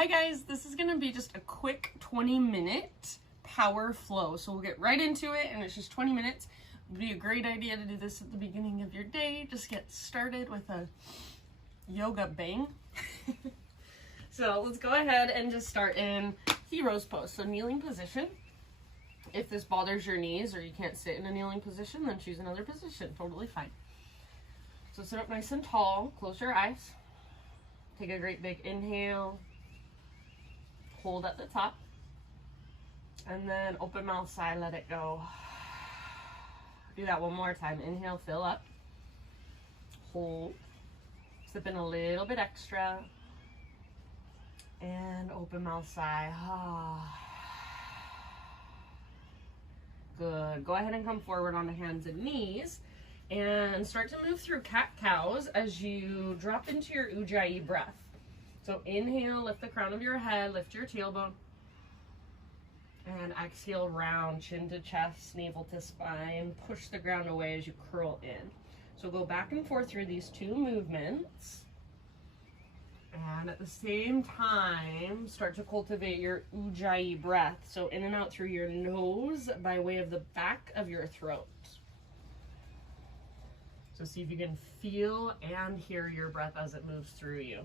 Hi guys, this is gonna be just a quick 20-minute power flow. So we'll get right into it, and it's just 20 minutes. It'd be a great idea to do this at the beginning of your day. Just get started with a yoga bang. So let's go ahead and just start in hero's pose. So kneeling position. If this bothers your knees or you can't sit in a kneeling position, then choose another position. Totally fine. So sit up nice and tall. Close your eyes. Take a great big inhale. Hold at the top. And then open mouth sigh, let it go. Do that one more time. Inhale, fill up. Hold. Sip in a little bit extra. And open mouth sigh. Good. Go ahead and come forward on the hands and knees and start to move through cat-cows as you drop into your Ujjayi breath. So inhale, lift the crown of your head, lift your tailbone. And exhale, round, chin to chest, navel to spine. Push the ground away as you curl in. So go back and forth through these two movements. And at the same time, start to cultivate your Ujjayi breath. So in and out through your nose by way of the back of your throat. So see if you can feel and hear your breath as it moves through you.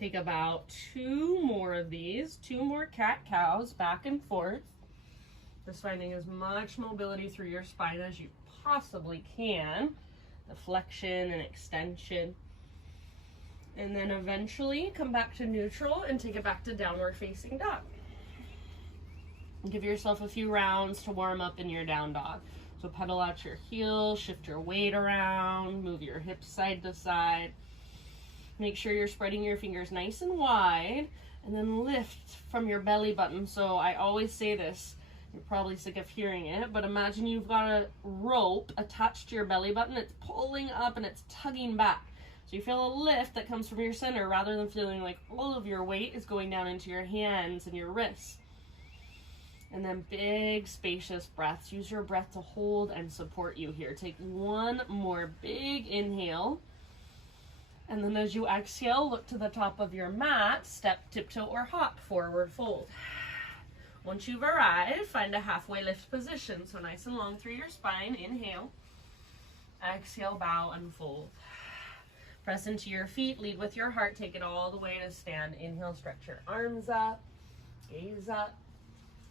Take about 2 more of these, 2 more cat-cows back and forth. Just finding as much mobility through your spine as you possibly can. The flexion and extension. And then eventually come back to neutral and take it back to downward facing dog. Give yourself a few rounds to warm up in your down dog. So pedal out your heels, shift your weight around, move your hips side to side. Make sure you're spreading your fingers nice and wide, and then lift from your belly button. So I always say this, you're probably sick of hearing it, but imagine you've got a rope attached to your belly button. It's pulling up and it's tugging back. So you feel a lift that comes from your center rather than feeling like all of your weight is going down into your hands and your wrists. And then big, spacious breaths. Use your breath to hold and support you here. Take one more big inhale. And then as you exhale, look to the top of your mat, step, tiptoe, or hop, forward fold. Once you've arrived, find a halfway lift position. So nice and long through your spine. Inhale. Exhale, bow, and fold. Press into your feet, lead with your heart, take it all the way to stand. Inhale, stretch your arms up, gaze up,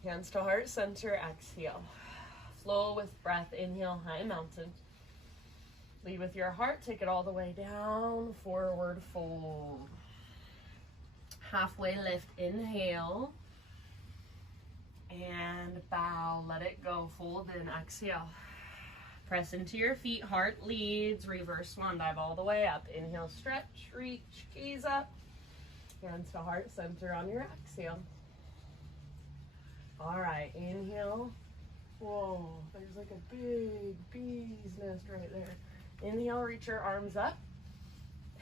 hands to heart center, exhale. Flow with breath, inhale, high mountain. Lead with your heart, take it all the way down, forward fold. Halfway lift, inhale. And bow, let it go, fold in, exhale. Press into your feet, heart leads, reverse swan dive all the way up. Inhale, stretch, reach, gaze up. Hands to heart center on your exhale. All right, inhale. Whoa, there's like a big bee's nest right there. Inhale, reach your arms up.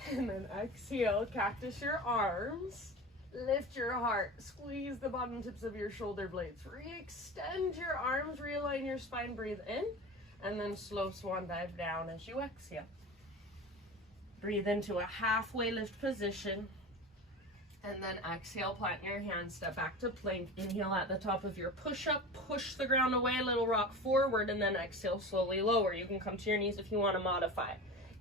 And then exhale, cactus your arms. Lift your heart. Squeeze the bottom tips of your shoulder blades. Re-extend your arms, realign your spine, breathe in. And then slow swan dive down as you exhale. Breathe into a halfway lift position. And then exhale, plant your hands, step back to plank. Inhale at the top of your push-up, push the ground away, little rock forward, and then exhale, slowly lower. You can come to your knees if you want to modify.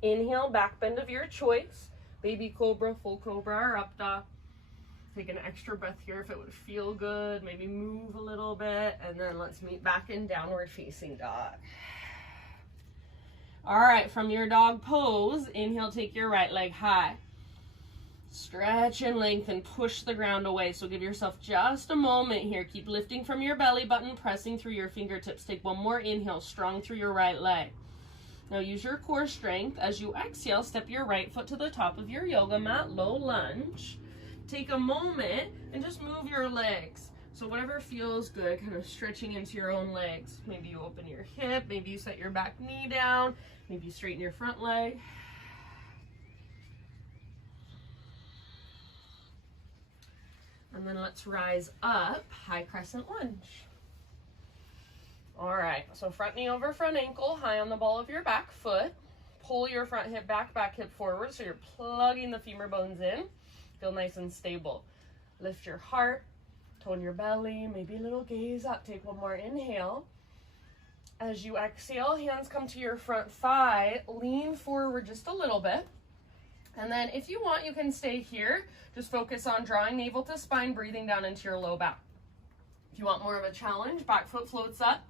Inhale, back bend of your choice. Baby cobra, full cobra, or up dog. Take an extra breath here if it would feel good. Maybe move a little bit, and then let's meet back in downward facing dog. All right, from your dog pose, inhale, take your right leg high. Stretch and lengthen, push the ground away. So give yourself just a moment here. Keep lifting from your belly button, pressing through your fingertips. Take one more inhale, strong through your right leg. Now use your core strength. As you exhale, step your right foot to the top of your yoga mat, low lunge. Take a moment and just move your legs. So whatever feels good, kind of stretching into your own legs. Maybe you open your hip, maybe you set your back knee down, maybe you straighten your front leg. And then let's rise up, high crescent lunge. All right, so front knee over front ankle, high on the ball of your back foot. Pull your front hip back, back hip forward, so you're plugging the femur bones in. Feel nice and stable. Lift your heart, tone your belly, maybe a little gaze up. Take one more inhale. As you exhale, hands come to your front thigh, lean forward just a little bit. And then if you want, you can stay here. Just focus on drawing navel to spine, breathing down into your low back. If you want more of a challenge, back foot floats up,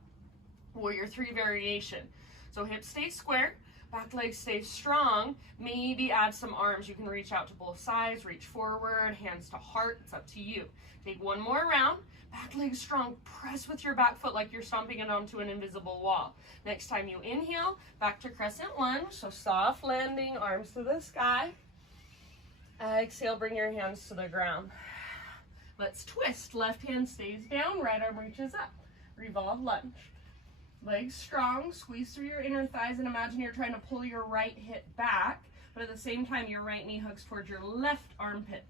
warrior 3 variation. So hips stay square, back legs stay strong. Maybe add some arms. You can reach out to both sides, reach forward, hands to heart. It's up to you. Take one more round. Back leg strong. Press with your back foot like you're stomping it onto an invisible wall. Next time you inhale, back to crescent lunge. So soft landing, arms to the sky. Exhale, bring your hands to the ground. Let's twist. Left hand stays down, right arm reaches up. Revolve lunge. Legs strong, squeeze through your inner thighs and imagine you're trying to pull your right hip back, but at the same time your right knee hugs towards your left armpit.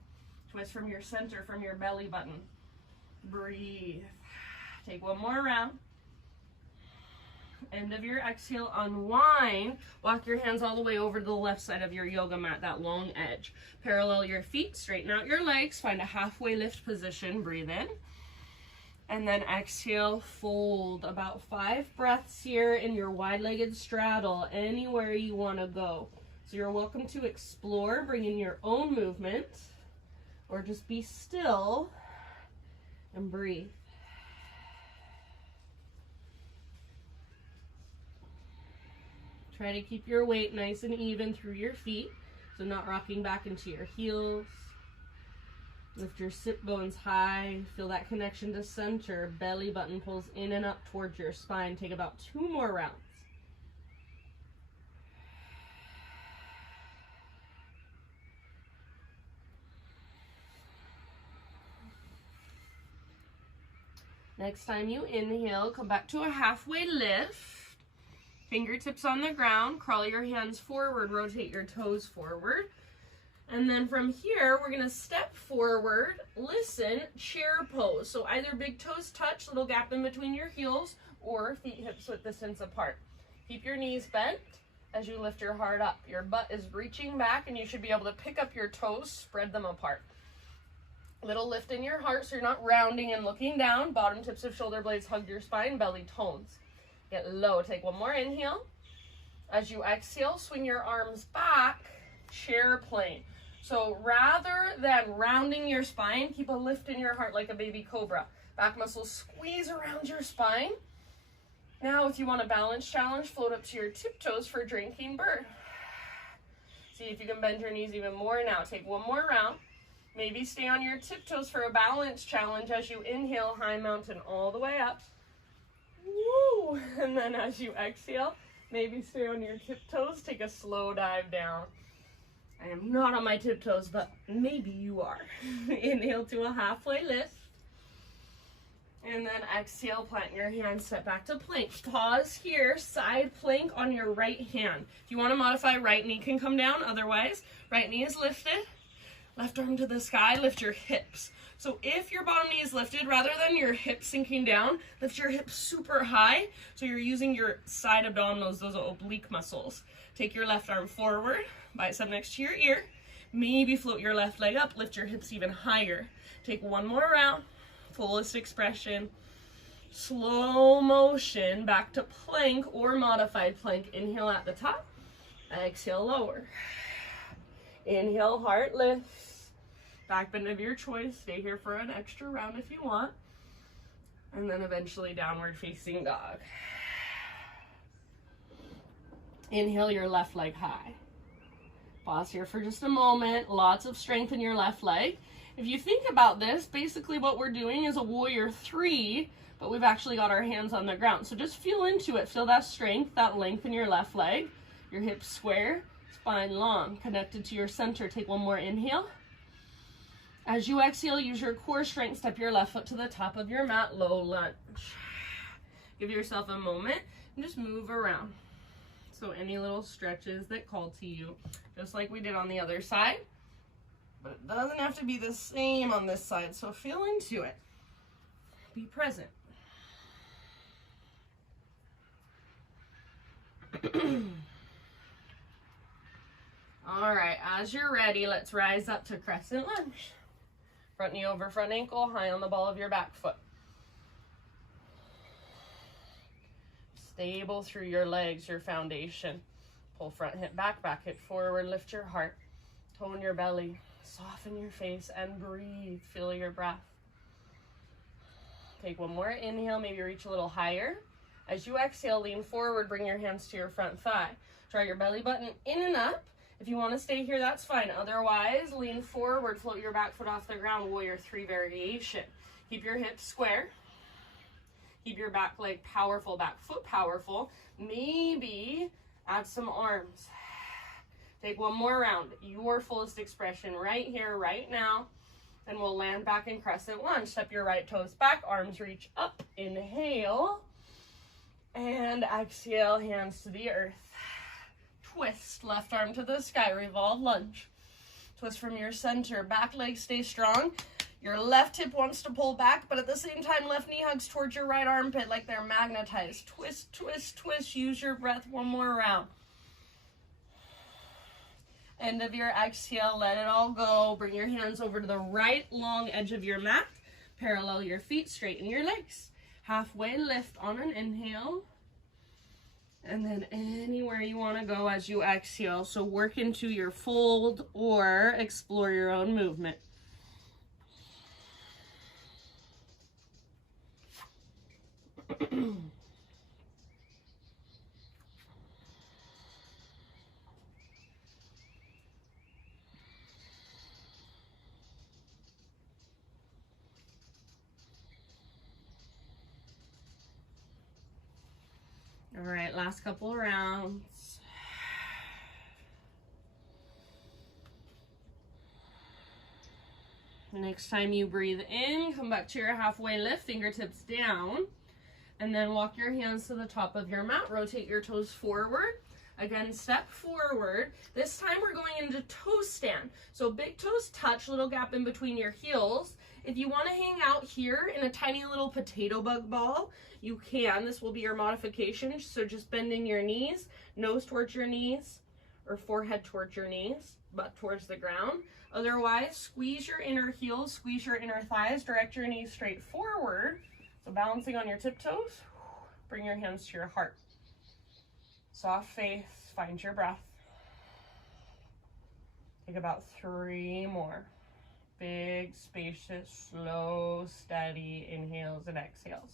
Twist from your center, from your belly button. Breathe. Take one more round. End of your exhale, unwind. Walk your hands all the way over to the left side of your yoga mat, that long edge. Parallel your feet, straighten out your legs, find a halfway lift position, breathe in. And then exhale, fold. About 5 breaths here in your wide-legged straddle, anywhere you want to go. So you're welcome to explore, bring in your own movement, or just be still and breathe. Try to keep your weight nice and even through your feet, so not rocking back into your heels. Lift your sit bones high, feel that connection to center. Belly button pulls in and up towards your spine. Take about 2 more rounds. Next time you inhale, come back to a halfway lift. Fingertips on the ground, crawl your hands forward, rotate your toes forward. And then from here, we're gonna step forward, listen, chair pose. So either big toes touch, little gap in between your heels, or feet hips width distance apart. Keep your knees bent as you lift your heart up. Your butt is reaching back and you should be able to pick up your toes, spread them apart. Little lift in your heart so you're not rounding and looking down. Bottom tips of shoulder blades hug your spine, belly tones. Get low, take one more inhale. As you exhale, swing your arms back, chair plane. So rather than rounding your spine, keep a lift in your heart like a baby cobra. Back muscles squeeze around your spine. Now, if you want a balance challenge, float up to your tiptoes for drinking bird. See if you can bend your knees even more now. Take one more round. Maybe stay on your tiptoes for a balance challenge as you inhale, high mountain all the way up. Woo! And then as you exhale, maybe stay on your tiptoes, take a slow dive down. I am not on my tiptoes, but maybe you are. Inhale to a halfway lift. And then exhale, plant your hands, step back to plank. Pause here, side plank on your right hand. If you want to modify, right knee can come down. Otherwise, right knee is lifted. Left arm to the sky, lift your hips. So if your bottom knee is lifted, rather than your hips sinking down, lift your hips super high. So you're using your side abdominals, those oblique muscles. Take your left arm forward, bicep next to your ear. Maybe float your left leg up, lift your hips even higher. Take one more round, fullest expression. Slow motion, back to plank or modified plank. Inhale at the top, exhale lower. Inhale, heart lifts. Back bend of your choice. Stay here for an extra round if you want. And then eventually downward facing dog. Inhale your left leg high. Pause here for just a moment. Lots of strength in your left leg. If you think about this, basically what we're doing is a warrior 3, but we've actually got our hands on the ground. So just feel into it. Feel that strength, that length in your left leg. Your hips square, spine long, connected to your center. Take one more inhale. As you exhale, use your core strength. Step your left foot to the top of your mat, low lunge. Give yourself a moment and just move around. So any little stretches that call to you, just like we did on the other side. But it doesn't have to be the same on this side, so feel into it. Be present. All right, as you're ready, let's rise up to Crescent Lunge. Front knee over front ankle, high on the ball of your back foot. Stable through your legs, your foundation. Pull front hip back, back hip forward, lift your heart. Tone your belly, soften your face, and breathe. Feel your breath. Take one more inhale, maybe reach a little higher. As you exhale, lean forward, bring your hands to your front thigh. Draw your belly button in and up. If you want to stay here, that's fine. Otherwise, lean forward, float your back foot off the ground, Warrior 3 variation. Keep your hips square. Keep your back leg powerful, back foot powerful. Maybe add some arms. Take one more round. Your fullest expression right here, right now. And we'll land back in Crescent Lunge. Step your right toes back, arms reach up. Inhale. And exhale, hands to the earth. Twist, left arm to the sky, revolve lunge. Twist from your center, back leg stay strong. Your left hip wants to pull back, but at the same time, left knee hugs towards your right armpit like they're magnetized. Twist, twist, twist, use your breath one more round. End of your exhale, let it all go. Bring your hands over to the right long edge of your mat. Parallel your feet, straighten your legs. Halfway lift on an inhale. And then anywhere you want to go as you exhale. So work into your fold or explore your own movement. All right, last couple rounds. Next time you breathe in, come back to your halfway lift, fingertips down, and then walk your hands to the top of your mat. Rotate your toes forward. Again, step forward. This time we're going into toe stand. So big toes touch, little gap in between your heels. If you want to hang out here in a tiny little potato bug ball, you can. This will be your modification. So just bending your knees, nose towards your knees, or forehead towards your knees, butt towards the ground. Otherwise, squeeze your inner heels, squeeze your inner thighs, direct your knees straight forward. So balancing on your tiptoes, bring your hands to your heart. Soft face, find your breath. Take about 3 more. Big, spacious, slow, steady inhales and exhales.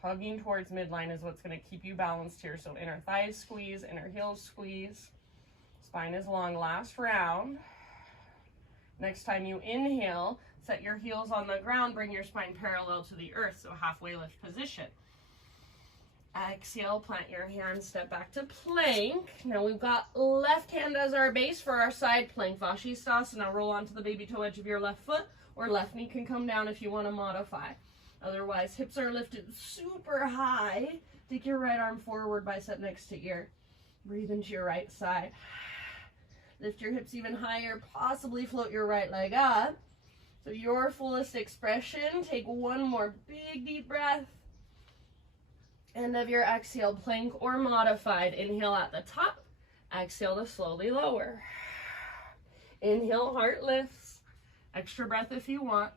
Hugging towards midline is what's going to keep you balanced here. So inner thighs squeeze, inner heels squeeze. Spine is long. Last round. Next time you inhale, set your heels on the ground, bring your spine parallel to the earth, so halfway lift position. Exhale, plant your hands, step back to plank. Now we've got left hand as our base for our side plank, Vashisthasana. Roll onto the baby toe edge of your left foot, or left knee can come down if you want to modify. Otherwise, hips are lifted super high. Take your right arm forward, bicep next to ear. Breathe into your right side. Lift your hips even higher, possibly float your right leg up. So your fullest expression. Take one more big deep breath. End of your exhale, plank or modified. Inhale at the top. Exhale to slowly lower. Inhale, heart lifts. Extra breath if you want.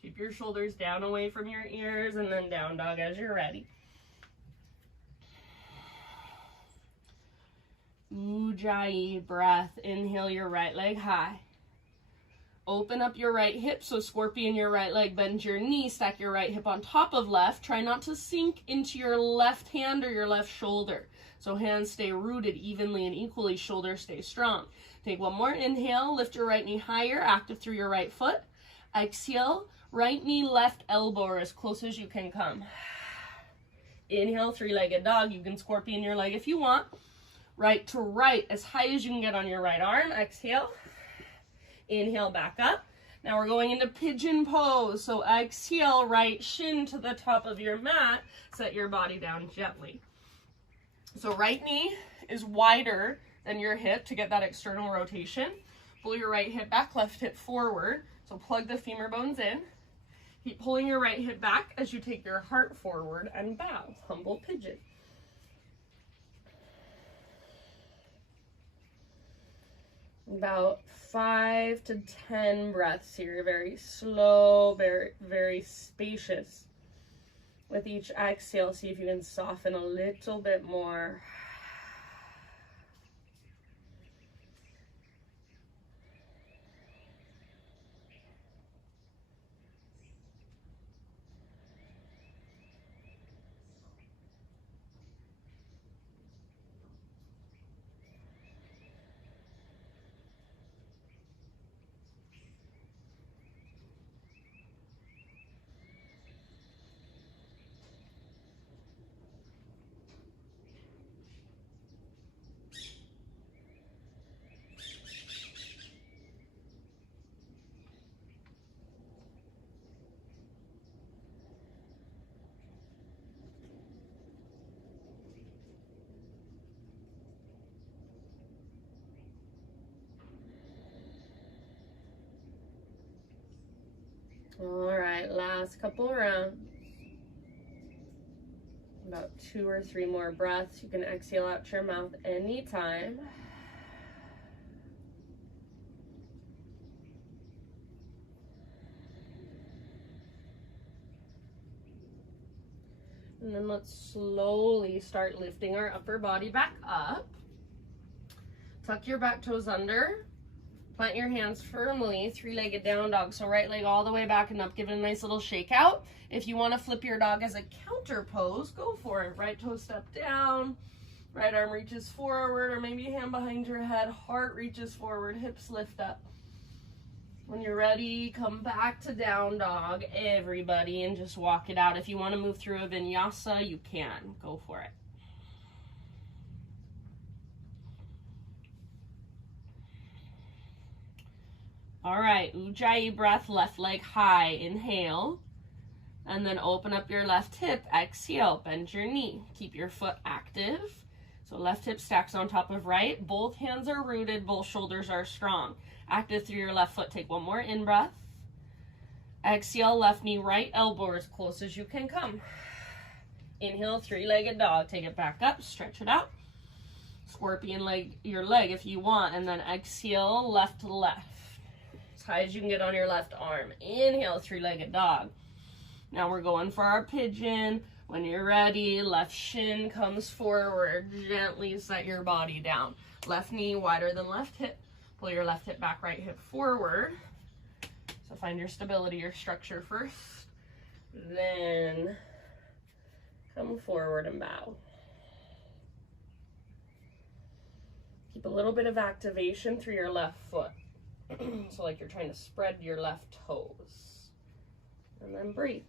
Keep your shoulders down away from your ears, and then down dog as you're ready. Ujjayi breath. Inhale your right leg high. Open up your right hip, so scorpion your right leg, bend your knee, stack your right hip on top of left. Try not to sink into your left hand or your left shoulder. So hands stay rooted evenly and equally, shoulders stay strong. Take one more inhale, lift your right knee higher, active through your right foot. Exhale, right knee, left elbow, or as close as you can come. Inhale, three-legged dog. You can scorpion your leg if you want. Right to right, as high as you can get on your right arm. Exhale. Inhale, back up. Now we're going into Pigeon Pose. So exhale, right shin to the top of your mat. Set your body down gently. So right knee is wider than your hip to get that external rotation. Pull your right hip back, left hip forward. So plug the femur bones in. Keep pulling your right hip back as you take your heart forward and bow. Humble pigeon. About 5 to 10 breaths here, very slow, very, very spacious. With each exhale, see if you can soften a little bit more. All right, last couple rounds. About 2 or 3 more breaths. You can exhale out your mouth anytime. And then let's slowly start lifting our upper body back up. Tuck your back toes under. Plant your hands firmly, 3-legged down dog. So right leg all the way back and up, give it a nice little shake out. If you want to flip your dog as a counter pose, go for it. Right toe step down, right arm reaches forward, or maybe hand behind your head, heart reaches forward, hips lift up. When you're ready, come back to down dog, everybody, and just walk it out. If you want to move through a vinyasa, you can. Go for it. All right, Ujjayi breath, left leg high, inhale, and then open up your left hip, exhale, bend your knee, keep your foot active. So left hip stacks on top of right, both hands are rooted, both shoulders are strong. Active through your left foot, take one more in breath. Exhale, left knee, right elbow as close as you can come. Inhale, 3-legged dog, take it back up, stretch it out. Scorpion leg, your leg if you want, and then exhale, left to left. High as you can get on your left arm. Inhale, 3-legged dog. Now we're going for our pigeon. When you're ready, left shin comes forward. Gently set your body down. Left knee wider than left hip. Pull your left hip back, right hip forward. So find your stability, your structure first. Then come forward and bow. Keep a little bit of activation through your left foot. So like you're trying to spread your left toes. And then breathe.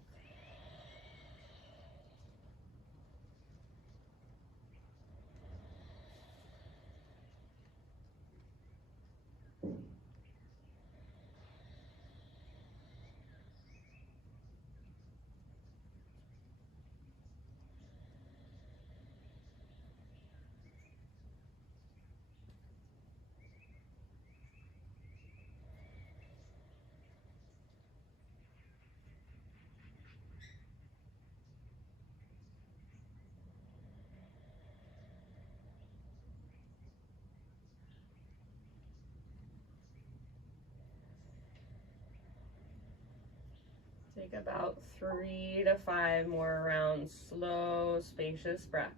Take about 3 to 5 more rounds, slow, spacious breaths.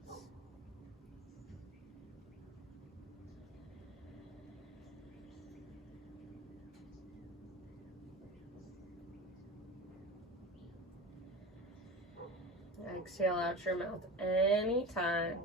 Exhale out your mouth anytime.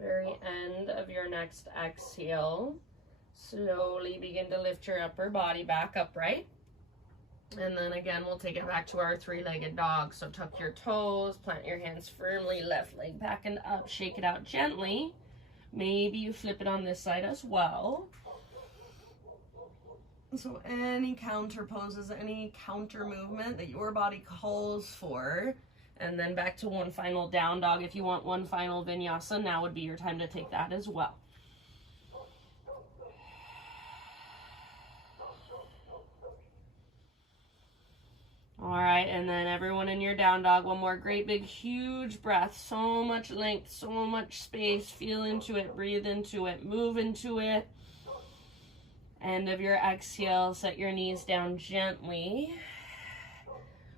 Very end of your next exhale, slowly begin to lift your upper body back upright. And then again, we'll take it back to our 3-legged dog. So tuck your toes, plant your hands firmly, left leg back and up, shake it out gently. Maybe you flip it on this side as well. So any counter poses, any counter movement that your body calls for. And then back to one final down dog. If you want one final vinyasa, now would be your time to take that as well. And then everyone in your down dog, one more great big huge breath. So much length, so much space. Feel into it, breathe into it, move into it. End of your exhale, set your knees down gently.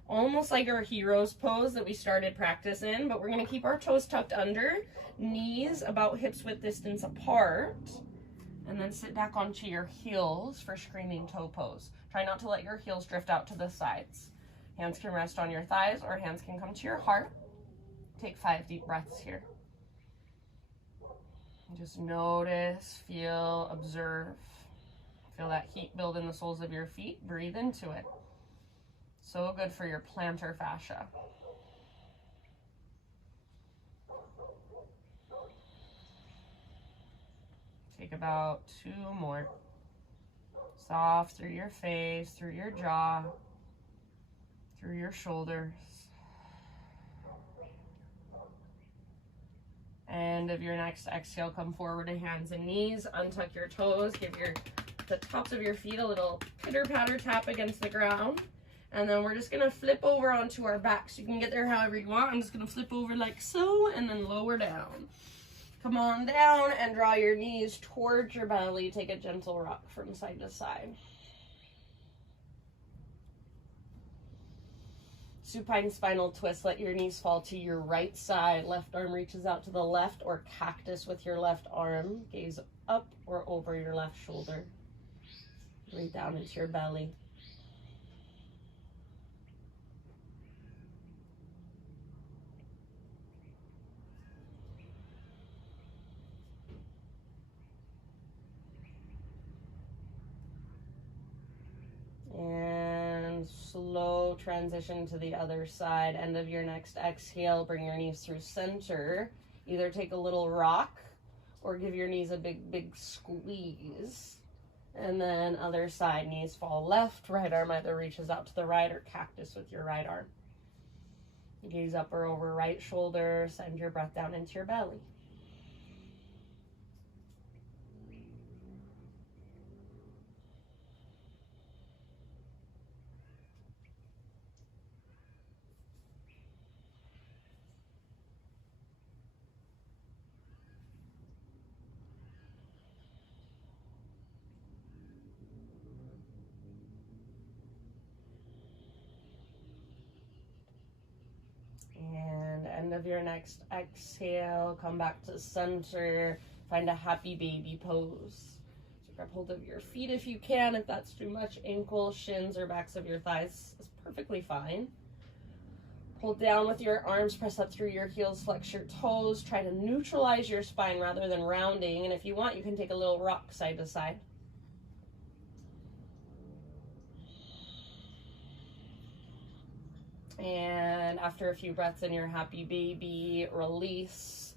Almost like our hero's pose that we started practice in, but we're gonna keep our toes tucked under, knees about hips width distance apart, and then sit back onto your heels for screaming toe pose. Try not to let your heels drift out to the sides. Hands can rest on your thighs or hands can come to your heart. Take 5 deep breaths here. Just notice, feel, observe. Feel that heat build in the soles of your feet. Breathe into it. So good for your plantar fascia. Take about 2 more. Soft through your face, through your jaw, through your shoulders. End of your next exhale, come forward to hands and knees. Untuck your toes. Give the tops of your feet a little pitter-patter tap against the ground. And then we're just going to flip over onto our backs. You can get there however you want. I'm just going to flip over like so and then lower down. Come on down and draw your knees towards your belly. Take a gentle rock from side to side. Supine spinal twist. Let your knees fall to your right side. Left arm reaches out to the left, or cactus with your left arm. Gaze up or over your left shoulder. Breathe down into your belly. And slow transition to the other side. End of your next exhale, bring your knees through center. Either take a little rock or give your knees a big squeeze. And then other side, knees fall left, right arm either reaches out to the right or cactus with your right arm. Gaze up or over right shoulder, send your breath down into your belly. And end of your next exhale, come back to center, find a happy baby pose. So grab hold of your feet if you can. If that's too much, ankles, shins, or backs of your thighs is perfectly fine. Pull down with your arms, press up through your heels, flex your toes. Try to neutralize your spine rather than rounding. And if you want, you can take a little rock side to side. And after a few breaths in your happy baby, release.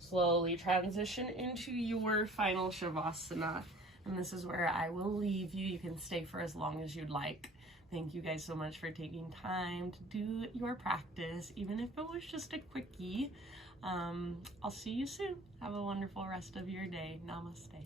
Slowly transition into your final Shavasana. And this is where I will leave you. You can stay for as long as you'd like. Thank you guys so much for taking time to do your practice, even if it was just a quickie. I'll see you soon. Have a wonderful rest of your day. Namaste.